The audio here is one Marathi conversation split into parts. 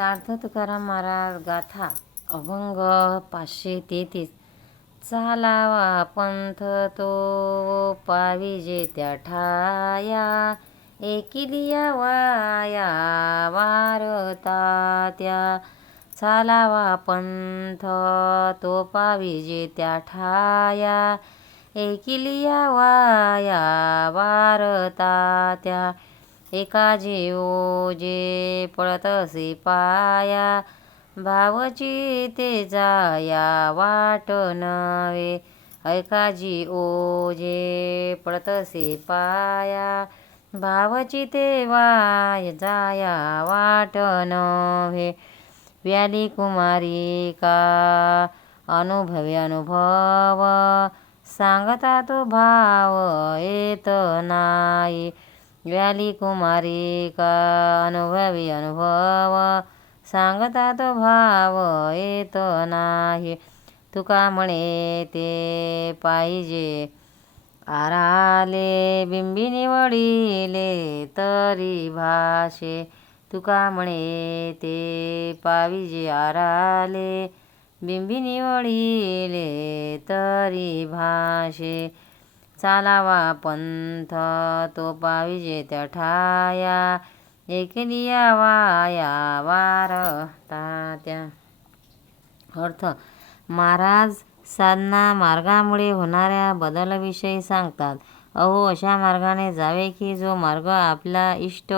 सार्थ तुकाराम महाराज गाथा. अभंग पाचशे तेहतीस. चालावा पंथ तो पाविजे त्या ठाया. एकिलिया वाया वारता त्या. चालावा पंथ तो पाविजे त्या ठाया. एकिलिया वाया वारता त्या. एका जीवो जे पळतसे पाया भावची ते जाया वाट नवे ऐका जी ओ जे पळतसे पाया भावची ते वाय जाया वाट नव्हे. व्याली कुमारी का अनुभवी अनुभव सांगता तो भाव येत नाही. ज्वाली कुमारी का अनुभवी अनुभव? सांगता तो भाव येतो नाही. तुका म्हणे ते पाहिजे. आराले बिंबी निवडिले तरी भाषे. तुका म्हणे ते पाविजे आराले बिंबी निवडिले तरी भाषे. चालावा. पंथ तो पाविजे त्या ठाया. एकलिया वाया वारता त्या. अर्थ महाराज साधना मार्गामुळे होणाऱ्या बदलाविषयी सांगतात. अहो अशा मार्गाने जावे की जो मार्ग आपला इष्ट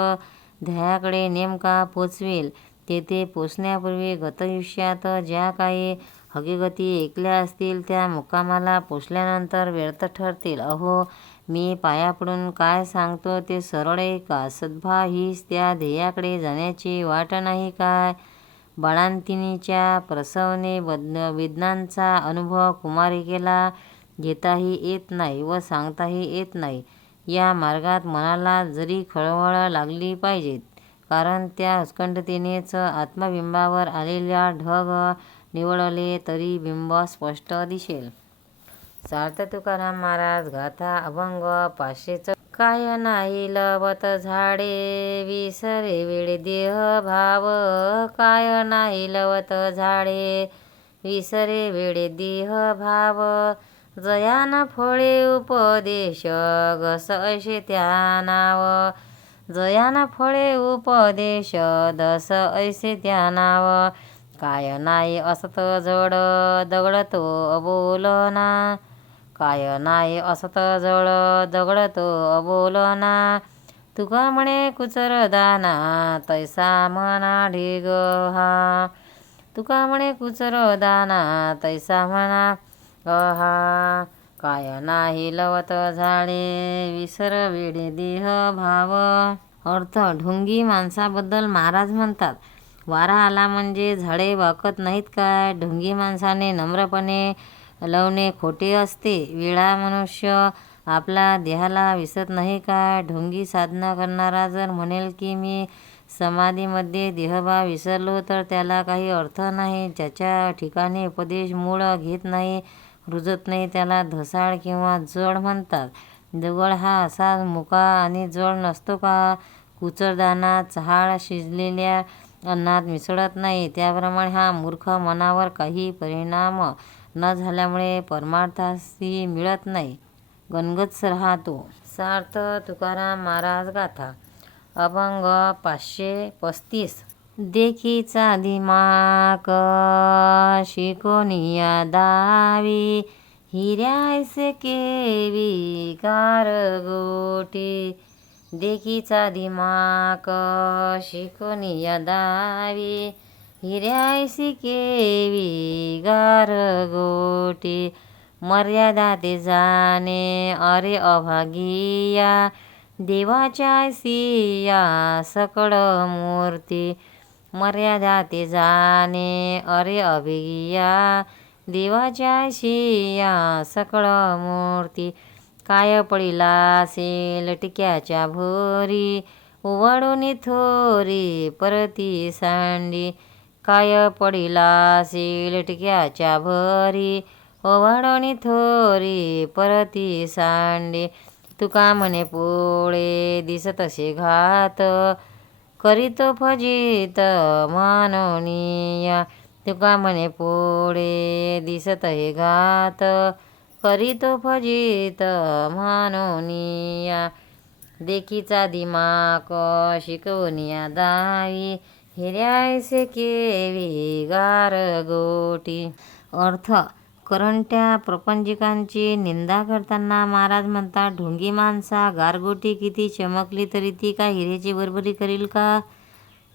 ध्येयाकडे नेमका पोचवेल तेथे पोचण्यापूर्वी गतयुष्यात ज्या काही हकीकती ऐकल्या असतील त्या मुक्कामाला पोचल्यानंतर व्यर्थ ठरतील. अहो मी पायापडून काय सांगतो ते सरळ ऐका सद्भाव हीच त्या ध्येयाकडे जाण्याची वाट नाही काय? बाळांतिनीच्या प्रसवने बद वेदनांचा अनुभव कुमारिकेला घेताही येत नाही व सांगताही येत नाही. या मार्गात मनाला जरी खळबळ लागली पाहिजेत कारण त्या उत्कंठतेनेच आत्मबिंबावर आलेल्या ढग निवडले तरी बिंब स्पष्ट दिसेल. सार्थ तुकाराम महाराज गाथा अभंग पाचशेच. काय नाही लवत झाडे विसरे वेळ देह भाव. काय नाही लवत झाडे विसरे वेळ देह भाव. जयाना फळे उपदेश गस असे त्या नाव. जयाना फळे उपदेश दस ऐसे त्या नाव. काय नाही असत जड दगडतो अबोलना काय नाही असत जळ दगडतो अबोलना तुका म्हणे कुचर दाना तैसा म्हणा ढिग हा. तुका म्हणे कुचर दाना तैसा म्हणा अहा काय नाही लवत झाडे विसर वेडे देह भाव. अर्थ ढोंगी माणसाबद्दल महाराज म्हणतात वारा आला म्हणजे झाडे वाकत नाहीत काय ढोंगी माणसाने नम्रपणे लवणे खोटे असते. वेळा मनुष्य आपला देहाला विसरत नाही काय ढोंगी साधना करणारा जर म्हणेल की मी समाधीमध्ये देहभाव विसरलो तर त्याला काही अर्थ नाही. ज्याच्या ठिकाणी उपदेश मूळ घेत नाही रुजत नाही त्याला धसाळ किंवा जड म्हणतात. दगड हा असा मुका आणि जड नसतो का? कुचरदाना चहाळ शिजलेल्या अन्नात मिसळत नाही. त्याप्रमाणे हा मूर्ख मनावर काही परिणाम न झाल्यामुळे परमार्थाशी मिळत नाही. गणगच राहतो सार्थ तुकाराम महाराज गाथा. अभंग पाचशे पस्तीस. देखीचा दिमाक शिकोनिया दावी हिऱ्यास केवी गारगोटी. देखीचा दिमाक शिकोनिया दावी हिऱ्यासी केवी गारगोटी मर्यादा ते जाणे अरे अभागिया. देवाच्या सिया सकळ मूर्ती. मर्यादा ते जाणे अरे अभिगिया. देवाच्या शिया सकळ मूर्ती. काय पडिला असेल टिक्याच्या भोरी. उवडून थोरी परती सांडी. काय पडिला असेल टिक्याच्या भरी. ओवाडणी थोरी परती सांडे. तुका म्हणे पोळे दिसतसे घात. करीतो फजित म्हणूनिया तुका म्हणे पोळे दिसत हे घात. करीतो फजित म्हणूनिया देखीचा दिमाक शिकवनिया दावी हिर्यायसे केवी गारगोटी अर्थ करंट्या प्रपंचिकांची निंदा करताना महाराज म्हणतात ढोंगी माणसा गारगोटी किती चमकली तरी ती का हिरेची बरोबरी करील का?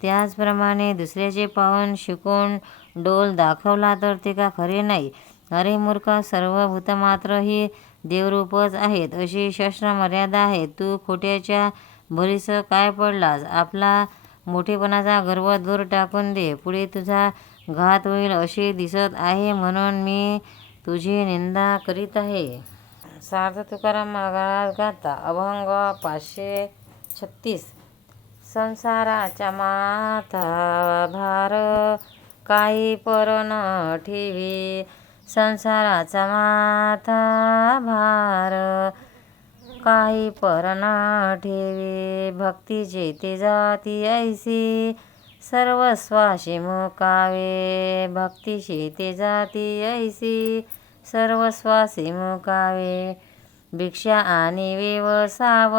त्याचप्रमाणे दुसऱ्याचे पाहून शिकून डोल दाखवला तर ते का खरे नाही. अरे मूर्ख सर्व भूतमात्र ही देवरूपच आहेत. अशी शस्त्र मर्यादा आहे. तू खोट्याच्या भरीस काय पडलास? आपला मोठेपणाचा गर्व दूर टाकून दे. पुढे तुझा घात होईल असे दिसत आहे म्हणून मी तुझी निंदा करीत आहे. सार्थ तुकाराम महाराज गाता अभंग पाचशे छत्तीस. संसाराच्या माथा भार काही पर न ठेवी. संसाराचा माथा भार. काही पर न ठेवी भक्तीचे ते जाती ऐसी. सर्वस्वाशी मुकावे भक्तीशी ते जाती ऐसी. सर्वस्वासी मुकावे भिक्षा आणि व्यवसाव.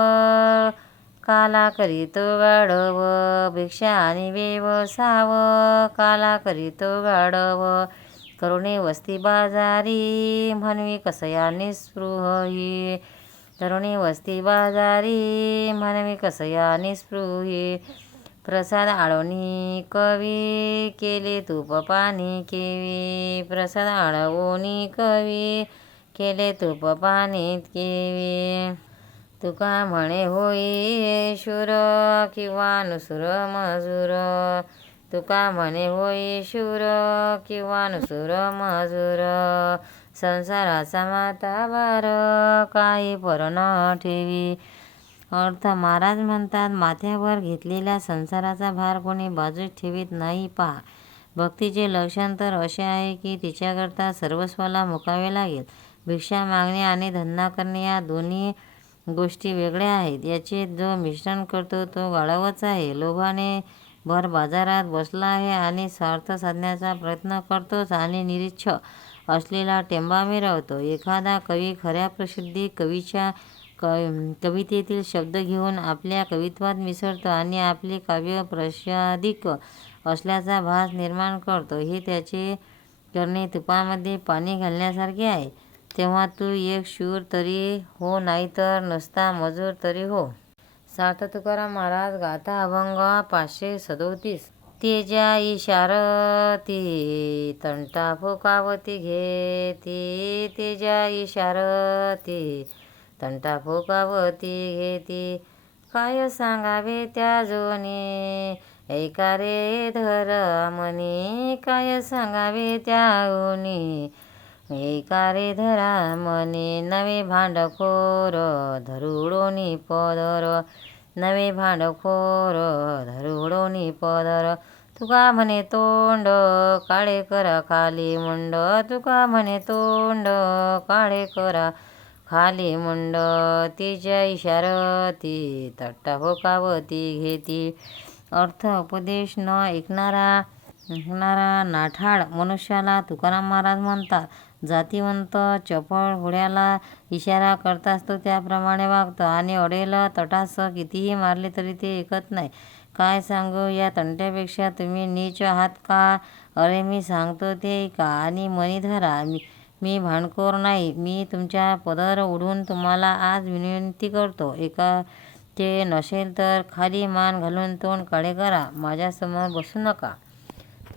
काला करीतो गाढव भिक्षा आणि व्यवसाव. काला करीतो गाढव करुणे वस्ती बाजारी म्हणवी कसया निस्पृही तरुणी वस्ती बाजारी म्हणवी कसया निस्पृही प्रसाद आळवणी कवी केले तूप पाणी केवी. प्रसाद आळवणी कवी केले तूप पाणी केवी. तुका म्हणे होई शूर किंवा नुसुर मजूर. तुका म्हणे होई शूर किंवा नुसूर मजूर संसाराचा माता बार काही पर न ठेवी. अर्थ महाराज म्हणतात माथ्यावर घेतलेल्या संसाराचा भार कोणी बाजूस ठेवीत नाही पहा भक्तीचे लक्षण तर असे आहे की तिच्याकरता सर्वस्वाला मुकावे लागेल. भिक्षा मागणे आणि धंदा करणे या दोन्ही गोष्टी वेगळ्या आहेत. याचे जो मिश्रण करतो तो गाळावच आहे. लोभाने भर बाजारात बसला आहे आणि स्वार्थ साधण्याचा प्रयत्न करतोच आणि निरीच्छ असलेला टेंबा मिरवतो. एखादा कवी खऱ्या प्रसिद्धी कवीच्या क कवितेतील शब्द घेऊन आपल्या कवित्वात मिसळतो आणि आपले काव्य प्रशाधिक असल्याचा भास निर्माण करतो. हे त्याचे करणे तुपामध्ये पाणी घालण्यासारखे आहे. तेव्हा तू एक शूर तरी हो नाहीतर नसता मजूर तरी हो. सार्थ तुकाराम महाराज गाथा अभंग पाचशे सदोतीस. तेजा इशारती तंटा फुकावती घेती. तेजा इशारती तंटा फुकावती घेती. काय सांगावे त्या जोनी? ऐका रे धर मनी. काय सांगावे त्या ओनी ऐका रे धरा मनी. नवे भांडखोर धरुडोनी पदर नवे भांडखोर धरुडोनी पदर. तुका म्हणे तोंड काळे करा खाली मुंड. तुका म्हणे तोंड काळे करा खाली मुंड. तिच्या इशारती तट्टा भोकावती घेती. अर्थ उपदेश न ऐकणारा होणारा नाठाळ मनुष्याला तुकाराम महाराज म्हणतात जातीवंत चपळ घोड्याला इशारा करताच तो त्याप्रमाणे वागतो आणि अडेल तटास कितीही मारले तरी ते ऐकत नाही. काय सांगू या तंट्यापेक्षा तुम्ही नीच आहात का? अरे मी सांगतो ते ऐका आणि मनी धरा. मी मी भांडखोर नाही. मी तुमच्या पदर उडून तुम्हाला आज विनंती करतो. एका ते नसेल तर खाली मान घालून तोंड काळे करा. माझ्यासमोर बसू नका.